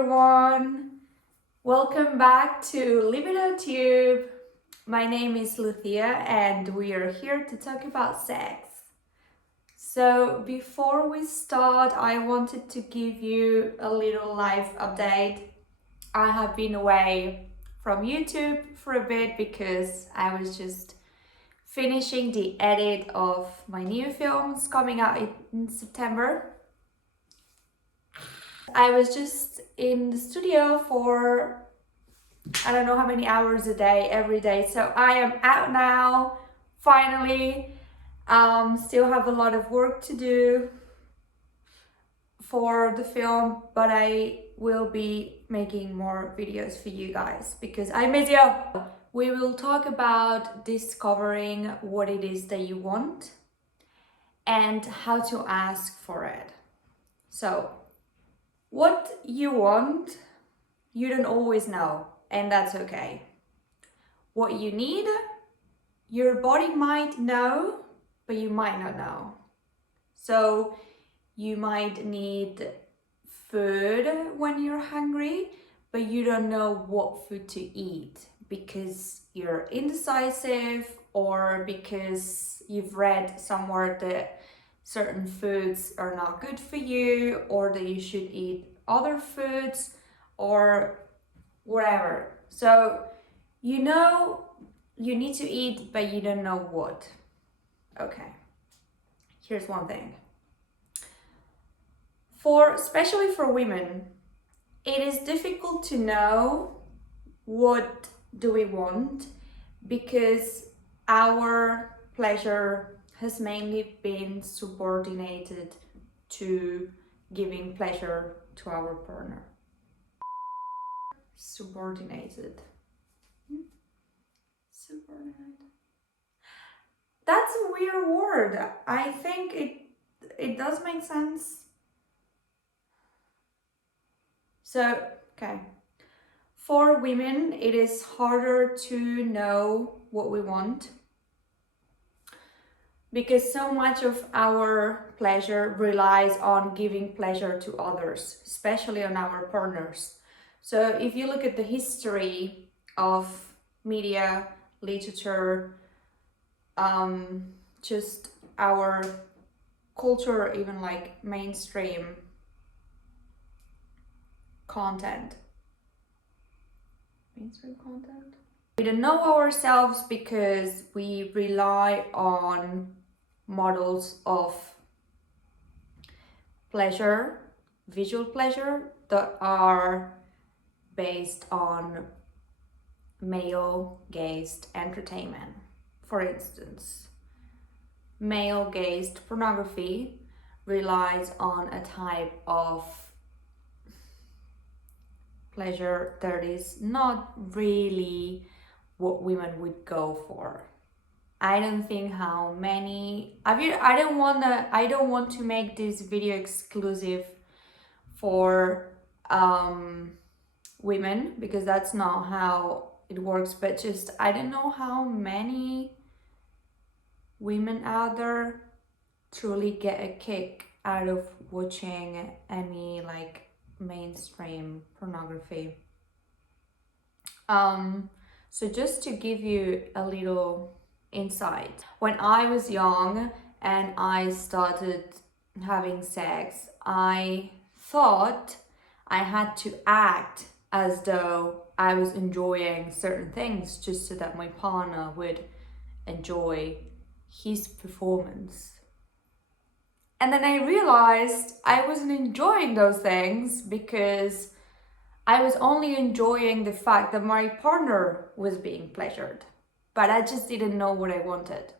everyone, welcome back to LibidoTube. My name is Lucia and we are here to talk about sex. So before we start, I wanted to give you a little life update. I have been away from YouTube for a bit because I was just finishing the edit of my new films coming out in September. I was just in the studio for I don't know how many hours a day, every day. So I am out now, finally. Still have a lot of work to do for the film, but I will be making more videos for you guys because I miss you. We will talk about discovering what it is that you want and how to ask for it. So, what you want, you don't always know, and that's okay. What you need, your body might know, but you might not know. So you might need food when you're hungry, but you don't know what food to eat because you're indecisive or because you've read somewhere that certain foods are not good for you or that you should eat other foods or whatever. So you know you need to eat, but you don't know what. Okay, here's one thing. Especially for women, it is difficult to know what do we want because our pleasure has mainly been subordinated to giving pleasure to our partner. Subordinated. Subordinated. That's a weird word. I think it does make sense. So, okay. For women, it is harder to know what we want because so much of our pleasure relies on giving pleasure to others, especially on our partners. So if you look at the history of media, literature, just our culture, even like mainstream content. We don't know ourselves because we rely on models of pleasure, visual pleasure, that are based on male-gazed entertainment. For instance, male-gazed pornography relies on a type of pleasure that is not really what women would go for. I don't think how many I don't want to make this video exclusive for women because that's not how it works, but just I don't know how many women out there truly get a kick out of watching any like mainstream pornography. So just to give you a little insight, when I was young and I started having sex, I thought I had to act as though I was enjoying certain things just so that my partner would enjoy his performance. And then I realized I wasn't enjoying those things because I was only enjoying the fact that my partner was being pleasured. But I just didn't know what I wanted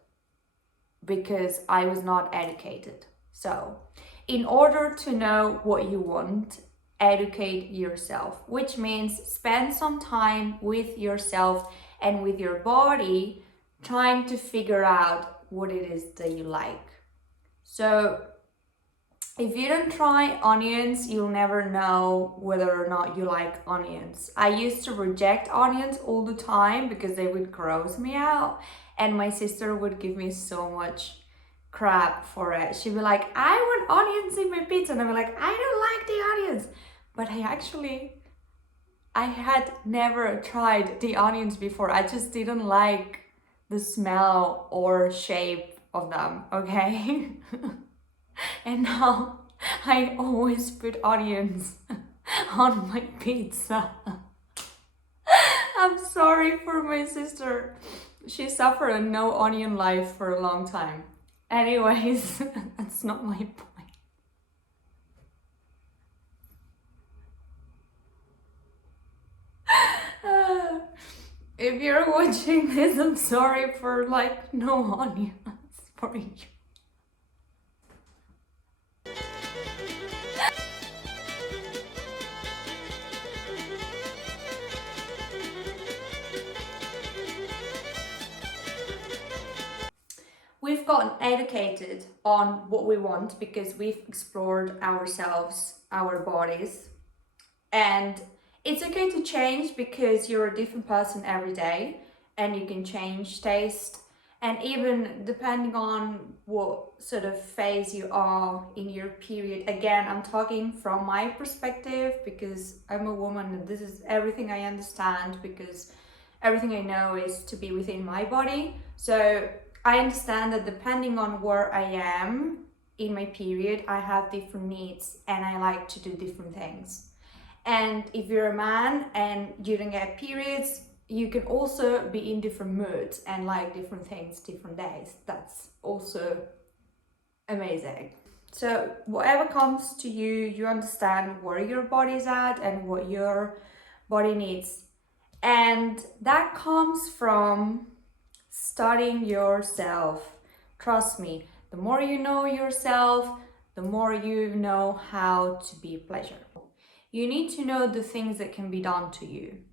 because I was not educated. So, in order to know what you want, educate yourself, which means spend some time with yourself and with your body trying to figure out what it is that you like. So if you don't try onions, you'll never know whether or not you like onions. I used to reject onions all the time because they would gross me out, and my sister would give me so much crap for it. She'd be like, I want onions in my pizza, and I'd be like, I don't like the onions. but I had never tried the onions before. I just didn't like the smell or shape of them, okay? And now I always put onions on my pizza. I'm sorry for my sister. She suffered a no onion life for a long time. Anyways, that's not my point. If you're watching this, I'm sorry for like no onions for you. We've gotten educated on what we want because we've explored ourselves, our bodies, and it's okay to change because you're a different person every day and you can change taste. And even depending on what sort of phase you are in your period, again, I'm talking from my perspective because I'm a woman and this is everything I understand because everything I know is to be within my body. So I understand that depending on where I am in my period, I have different needs and I like to do different things. And if you're a man and you don't get periods, you can also be in different moods and like different things, different days. That's also amazing. So whatever comes to you, you understand where your body's at and what your body needs. And that comes from studying yourself. Trust me, the more you know yourself, the more you know how to be pleasure. You need to know the things that can be done to you.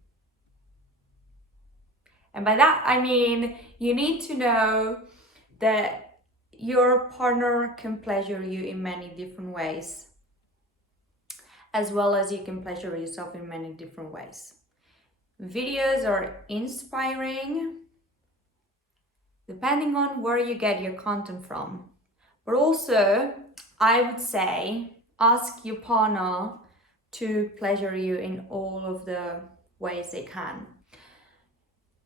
And by that, I mean, you need to know that your partner can pleasure you in many different ways, as well as you can pleasure yourself in many different ways. Videos are inspiring, depending on where you get your content from. But also, I would say, ask your partner to pleasure you in all of the ways they can.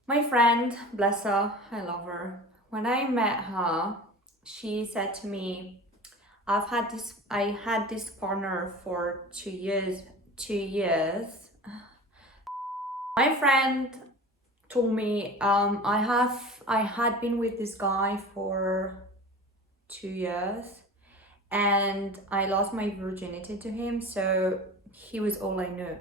My friend, bless her, I love her. When I met her, she said to me, I had this partner for 2 years. My friend told me, I had been with this guy for 2 years and I lost my virginity to him, so he was all I knew.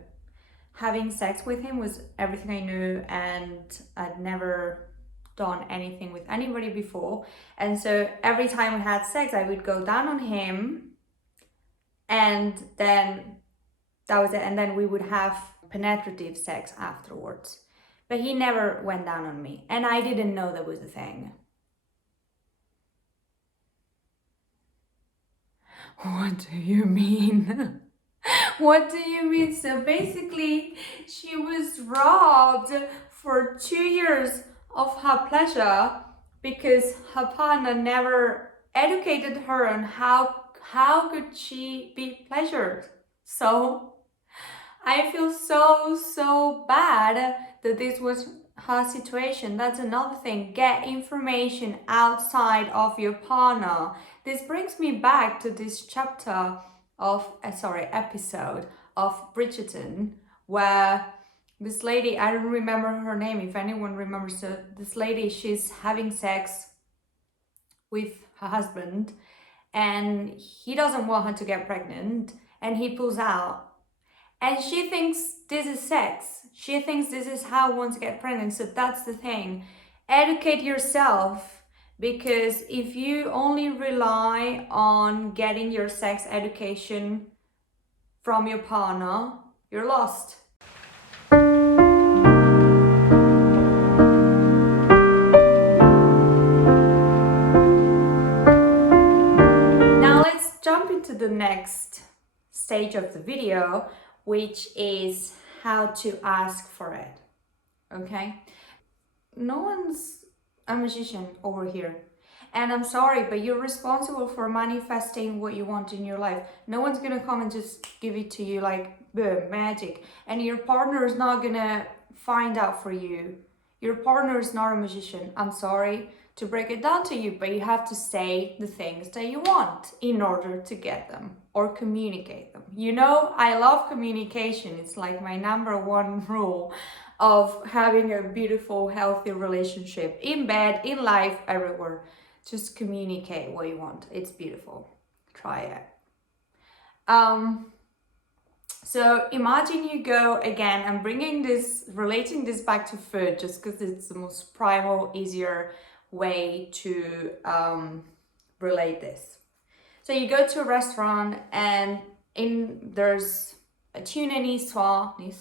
Having sex with him was everything I knew, and I'd never done anything with anybody before. And so every time we had sex, I would go down on him, and then that was it. And then we would have penetrative sex afterwards. But he never went down on me, and I didn't know that was a thing. What do you mean? What do you mean? So basically, she was robbed for 2 years of her pleasure because her partner never educated her on how could she be pleasured. So I feel so bad that this was her situation. That's another thing. Get information outside of your partner. This brings me back to this chapter of episode of Bridgerton, where this lady, I don't remember her name, if anyone remembers, so this lady, she's having sex with her husband and he doesn't want her to get pregnant and he pulls out. And she thinks this is sex. She thinks this is how one to get pregnant. So that's the thing. Educate yourself, because if you only rely on getting your sex education from your partner, you're lost. Now let's jump into the next stage of the video, which is how to ask for it. Okay? No one's a magician over here. And I'm sorry, but you're responsible for manifesting what you want in your life. No one's gonna come and just give it to you like boom, magic. And your partner is not gonna find out for you. Your partner is not a magician. I'm sorry to break it down to you, but you have to say the things that you want in order to get them or communicate them. You know, I love communication. It's like my number one rule of having a beautiful, healthy relationship in bed, in life, everywhere. Just communicate what you want. It's beautiful. Try it. So imagine you go again, I'm relating this back to food just because it's the most primal, easier way to relate this. So you go to a restaurant and there's a tuna niçoise,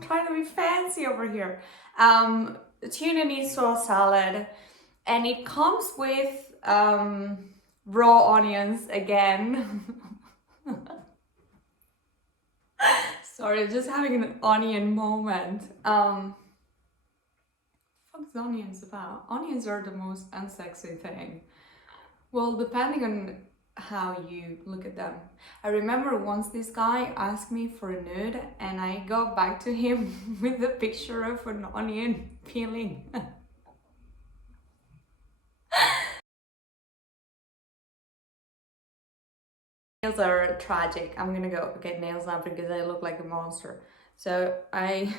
trying to be fancy over here. A tuna niçoise salad, and it comes with raw onions again. Sorry, just having an onion moment. What's onions about? Onions are the most unsexy thing. Well, depending on how you look at them. I remember once this guy asked me for a nude and I got back to him with a picture of an onion peeling. Nails are tragic. I'm gonna go get nails now because I look like a monster. So I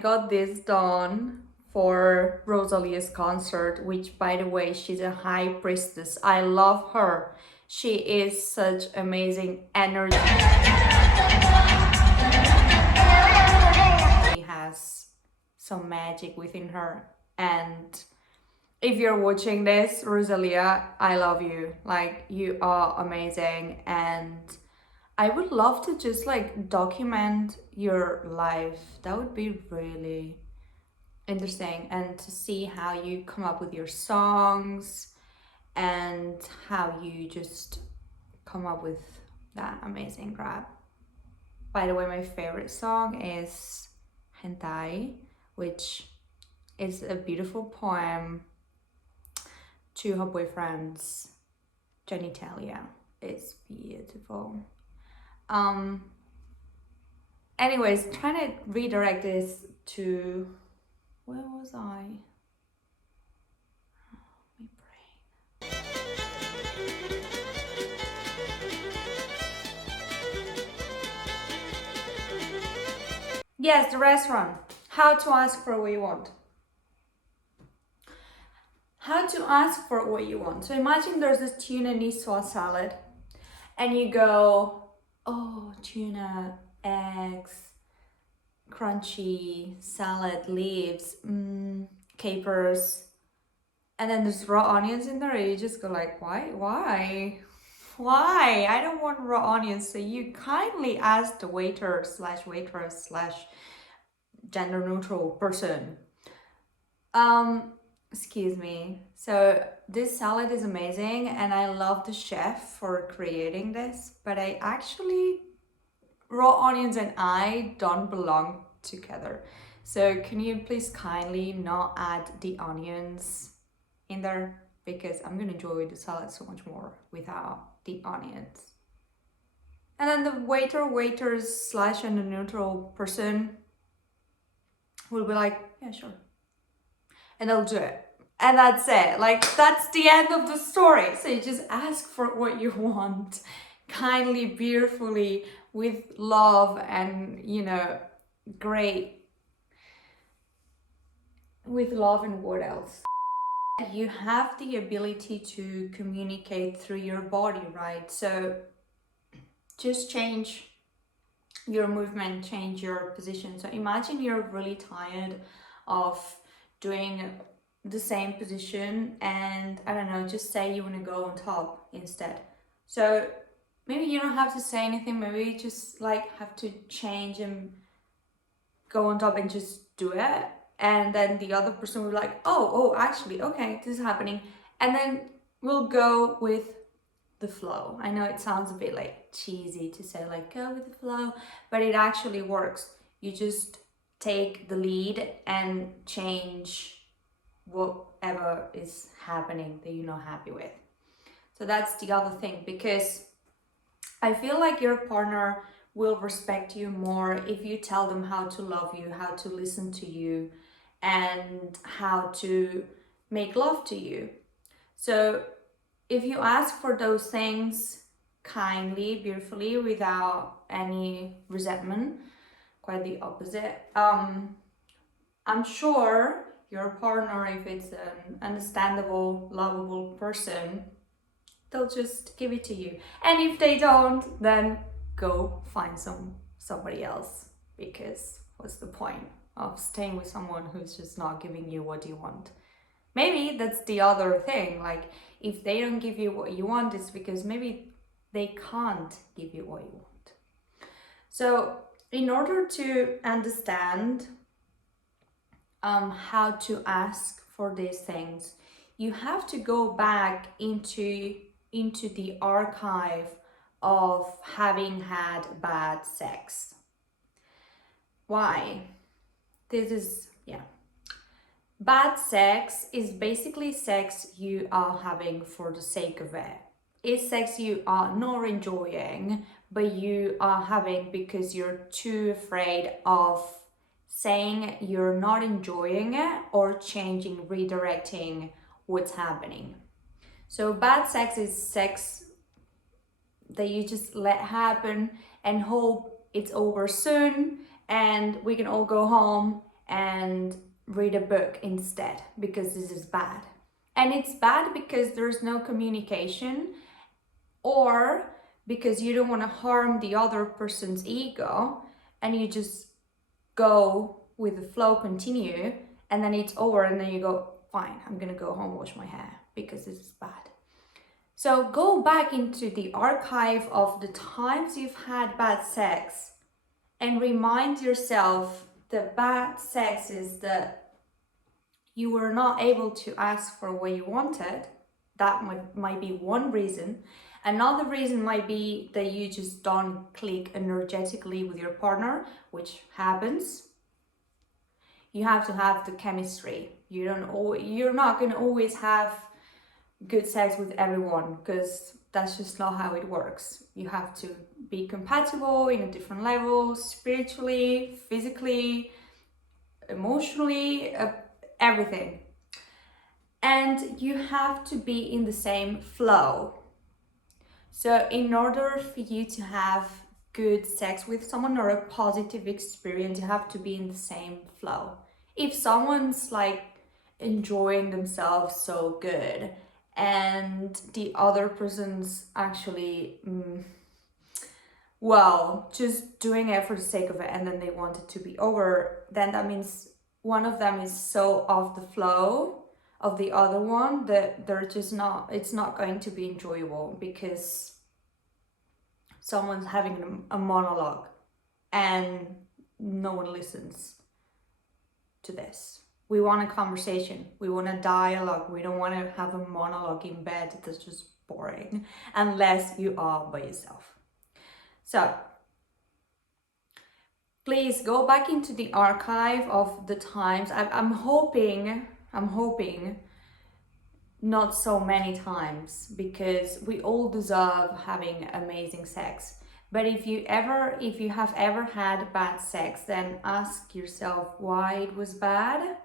got this done for Rosalia's concert, which by the way, she's a high priestess. I love her. She is such amazing energy. She has some magic within her, and if you're watching this, Rosalia, I love you. Like, you are amazing, and I would love to just like document your life. That would be really interesting, and to see how you come up with your songs and how you just come up with that amazing rap. By the way, my favorite song is Hentai, which is a beautiful poem to her boyfriend's genitalia. It's beautiful. Anyways, trying to redirect this to, where was I? My brain. Yes, the restaurant. How to ask for what you want. How to ask for what you want. So imagine there's this tuna niçoise salad and you go, oh, tuna, eggs, crunchy, salad, leaves, capers, and then there's raw onions in there, and you just go like, why? I don't want raw onions. So you kindly ask the waiter slash waitress slash gender neutral person, excuse me. So this salad is amazing and I love the chef for creating this, but I actually, raw onions and I don't belong together. So can you please kindly not add the onions in there, because I'm gonna enjoy the salad so much more without the onions. And then the waiters slash and the neutral person will be like, yeah, sure. And they'll do it. And that's it. Like, that's the end of the story. So you just ask for what you want, kindly, beautifully, with love and, you know, great. With love and what else? You have the ability to communicate through your body, right? So just change your movement, change your position. So imagine you're really tired of doing the same position, and I don't know, just say you want to go on top instead. So maybe you don't have to say anything, maybe you just like have to change and go on top and just do it, and then the other person will be like, oh actually, okay, this is happening, and then we'll go with the flow. I know it sounds a bit like cheesy to say like go with the flow, but it actually works. You just take the lead and change whatever is happening that you're not happy with. So that's the other thing, because I feel like your partner will respect you more if you tell them how to love you, how to listen to you, and how to make love to you. So if you ask for those things kindly, beautifully, without any resentment, quite the opposite, I'm sure your partner, if it's an understandable, lovable person, they'll just give it to you. And if they don't, then go find somebody else, because what's the point of staying with someone who's just not giving you what you want? Maybe that's the other thing, like if they don't give you what you want, it's because maybe they can't give you what you want. So in order to understand how to ask for these things, you have to go back into the archive of having had bad sex. Why? This is, yeah. Bad sex is basically sex you are having for the sake of it. It's sex you are not enjoying, but you are having because you're too afraid of saying you're not enjoying it or changing, redirecting what's happening. So bad sex is sex that you just let happen and hope it's over soon and we can all go home and read a book instead, because this is bad. And it's bad because there's no communication, or because you don't want to harm the other person's ego and you just go with the flow, continue, and then it's over and then you go, fine, I'm gonna go home, wash my hair because this is bad. So go back into the archive of the times you've had bad sex and remind yourself that bad sex is that you were not able to ask for what you wanted. That might be one reason. Another reason might be that you just don't click energetically with your partner, which happens. You have to have the chemistry. You're not going to always have good sex with everyone, because that's just not how it works. You have to be compatible in a different level, spiritually, physically, emotionally, everything. And you have to be in the same flow. So in order for you to have good sex with someone or a positive experience, you have to be in the same flow. If someone's like enjoying themselves so good and the other person's actually just doing it for the sake of it, and then they want it to be over, then that means one of them is so off the flow of the other one that it's not going to be enjoyable, because someone's having a monologue and no one listens to this. We want a conversation, we want a dialogue, we don't want to have a monologue in bed that's just boring, unless you are by yourself. So please go back into the archive of the times. I'm hoping not so many times, because we all deserve having amazing sex. But if you have ever had bad sex, then ask yourself why it was bad,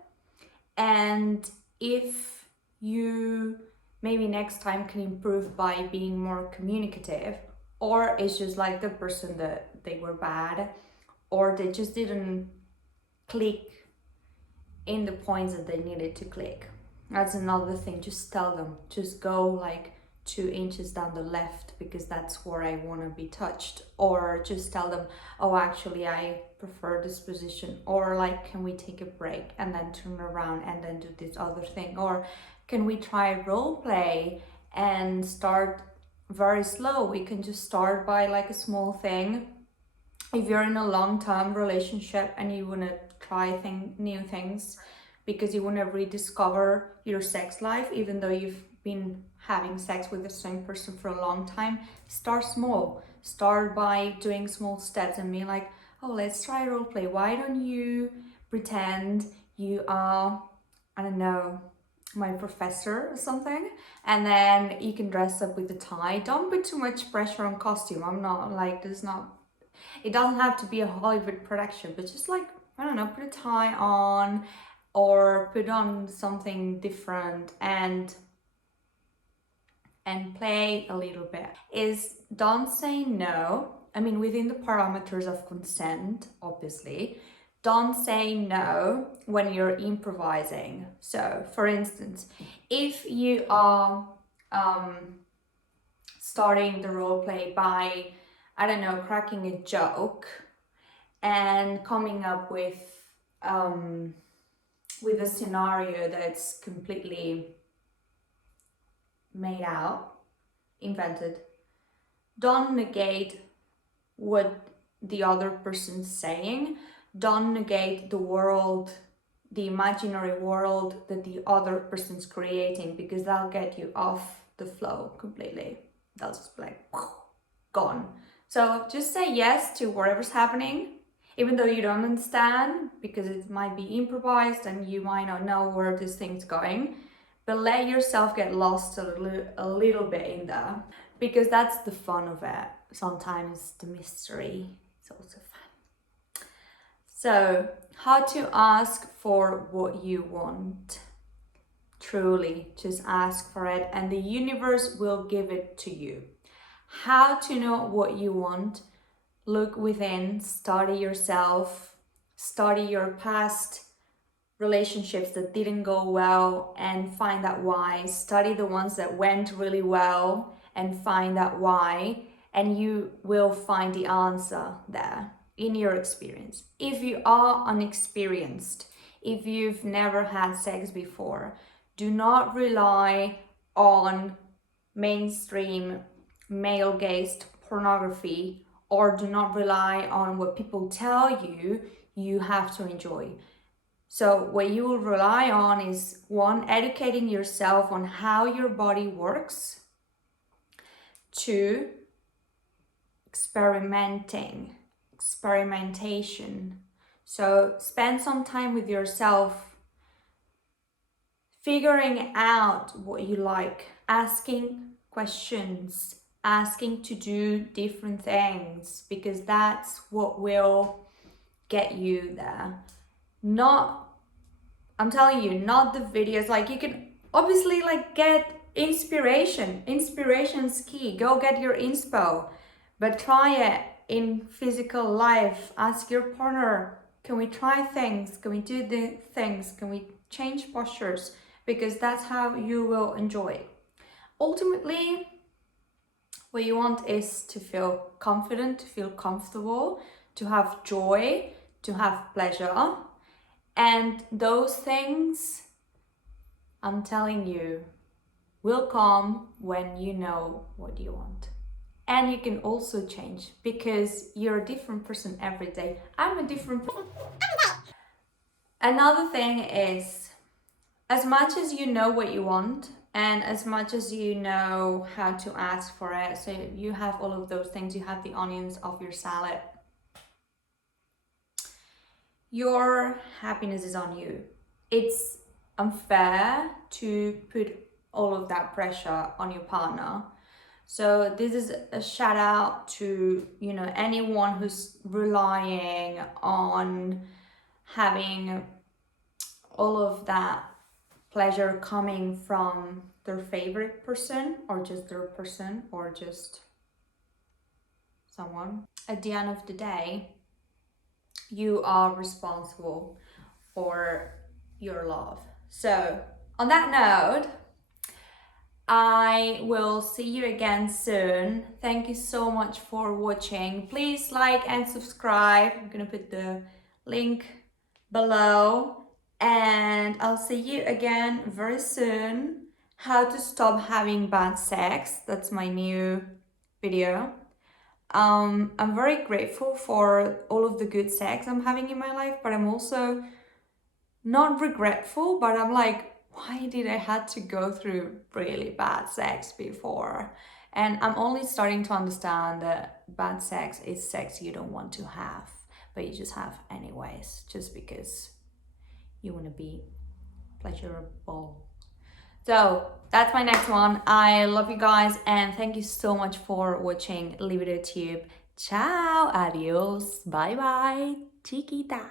and if you maybe next time can improve by being more communicative, or it's just like the person that they were bad, or they just didn't click in the points that they needed to click. That's another thing. Just tell them, just go like 2 inches down the left because that's where I want to be touched. Or just tell them, oh, actually I prefer this position. Or like, can we take a break and then turn around and then do this other thing? Or can we try role play and start very slow? We can just start by like a small thing. If you're in a long-term relationship and you want to try new things because you want to rediscover your sex life, even though you've been having sex with the same person for a long time, start small. Start by doing small steps and be like, oh, let's try role play. Why don't you pretend you are, I don't know, my professor or something, and then you can dress up with a tie. Don't put too much pressure on costume. I'm not like, there's not, it doesn't have to be a Hollywood production, but just like, I don't know, put a tie on or put on something different and play a little bit. Is don't say no. I mean, within the parameters of consent, obviously. Don't say no when you're improvising. So, for instance, if you are starting the role play by, I don't know, cracking a joke and coming up with a scenario that's completely made out, invented, don't negate what the other person's saying. Don't negate the world, the imaginary world that the other person's creating, because that'll get you off the flow completely. That'll just be like gone. So just say yes to whatever's happening, even though you don't understand, because it might be improvised and you might not know where this thing's going. But let yourself get lost a little bit in there, because that's the fun of it. Sometimes the mystery is also fun. So, how to ask for what you want. Truly, just ask for it and the universe will give it to you. How to know what you want? Look within, study yourself, study your past relationships that didn't go well and find out why. Study the ones that went really well and find out why, and you will find the answer there in your experience. If you are unexperienced, if you've never had sex before, do not rely on mainstream male-gazed pornography, or do not rely on what people tell you you have to enjoy. So what you will rely on is, one, educating yourself on how your body works. Two, experimentation. So spend some time with yourself, figuring out what you like, asking questions, asking to do different things, because that's what will get you there. I'm telling you, not the videos. Like, you can obviously like get inspiration. Inspiration's key. Go get your inspo, but try it in physical life. Ask your partner, can we try things? Can we do the things? Can we change postures? Because that's how you will enjoy. Ultimately, what you want is to feel confident, to feel comfortable, to have joy, to have pleasure. And those things, I'm telling you, will come when you know what you want. And you can also change, because you're a different person every day. I'm a different person. Another thing is, as much as you know what you want, and as much as you know how to ask for it, so you have all of those things, you have the onions of your salad, your happiness is on you. It's unfair to put all of that pressure on your partner. So this is a shout out to, anyone who's relying on having all of that pleasure coming from their favorite person, or just their person, or just someone. At the end of the day, you are responsible for your love. So on that note, I will see you again soon. Thank you so much for watching. Please like and subscribe. I'm gonna put the link below, and I'll see you again very soon. How to stop having bad sex. That's my new video. I'm very grateful for all of the good sex I'm having in my life, but I'm also not regretful, but I'm like, why did I have to go through really bad sex before? And I'm only starting to understand that bad sex is sex you don't want to have, but you just have anyways, just because you want to be pleasurable. So that's my next one. I love you guys and thank you so much for watching LibidoTube. Ciao, adios, bye bye, chiquita.